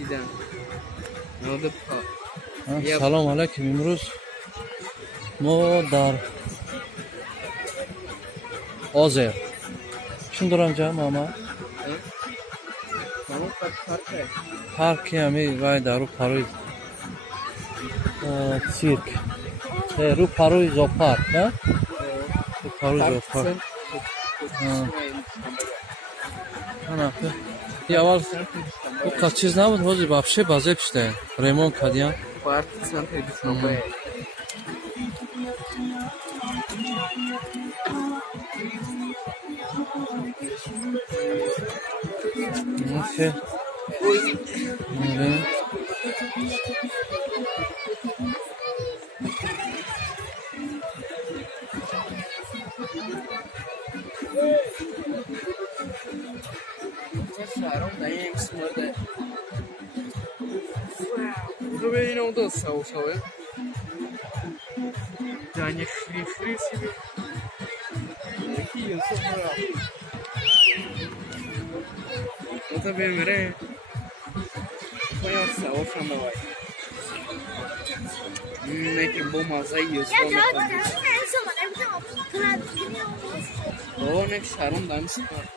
دیدم. نود پا. سلام علیکم. امروز ما در озер چون دارم جا ماما парки همی وای در رو پروی سیرک رو پروی زopарk نه رو پروی زopарk نه یا اول او که چیز نبود حاضر вообще базе пиште ремонт кардиан парки центр душанбе. Окей. شهرام دایم سمرده. رو به این اون دو ساوه. جانی خری سیبی. یکی یوسف را. تو بیمره. باید ساوه فهمه. نه با مازه یوسف را. او نه شهرام دایم سمرده.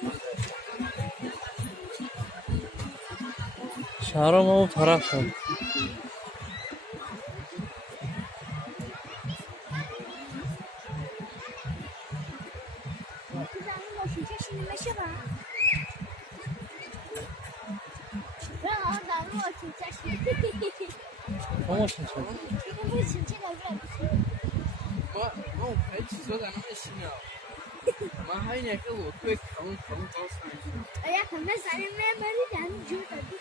شهرام اون طرف شد ماشین شد ما هیچ چیزا در نمیشینم. ما هایی نکلو توی کامون داستان. ایا کم نزنیم نمیری دنی جو دادی.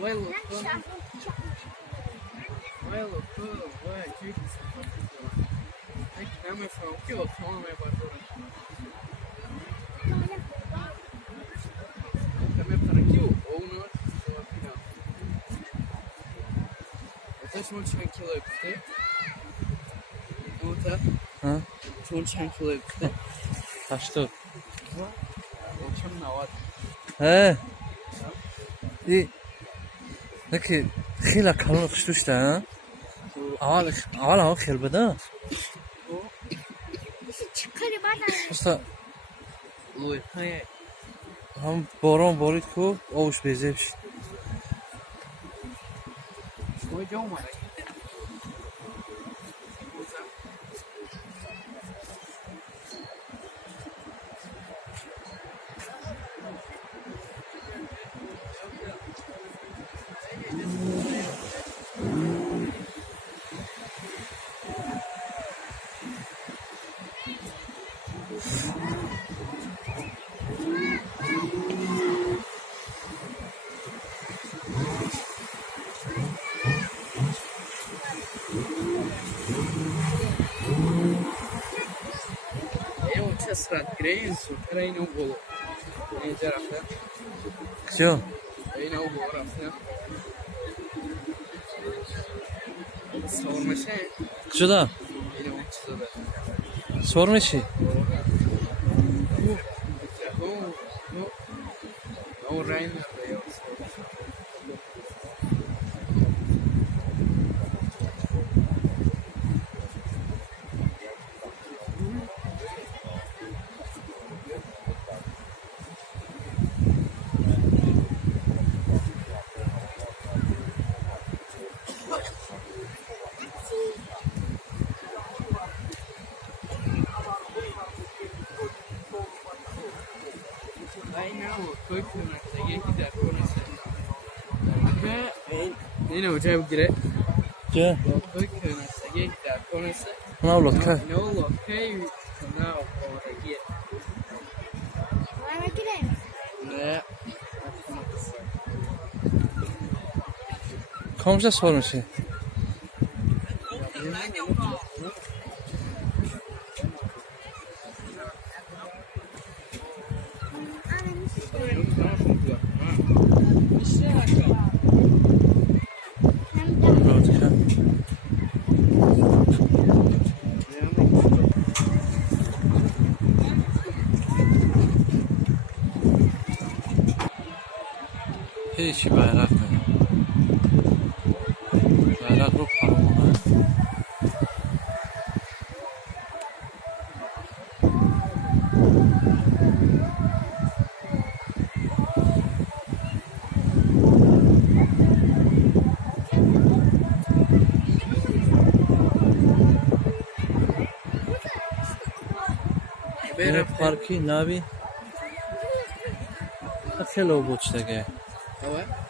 وای چی؟ یک نام فروکی و تمام میبردم. نام فروکی و اونو سوابیدم. اتشون چند کیلو بوده؟ نوتا؟ ها؟ چون چند کیلو بوده؟ 80 چند 90. یکی خیلی کلون خشتوش ده اول هم خیلی بده اصلا هم باران بارید که آوش بیزه بشید شما جا اومده صورت گیری سوتر این او بولو اینجا رفته کجا؟ این او بولو رفته سوار میشه کجا ده؟ این او چیزا ده سوار میشی؟ او رای نرده یا اینو جای بگیره جا؟ توی کنستگی در کنسته نه اولاد که؟ نه اولاد که نه بارگیه نه کامجا سوار میشی؟ هیچی بیرق نه Ara grup hanımlar. Bera Parki navi. Hello boçtege. Ava.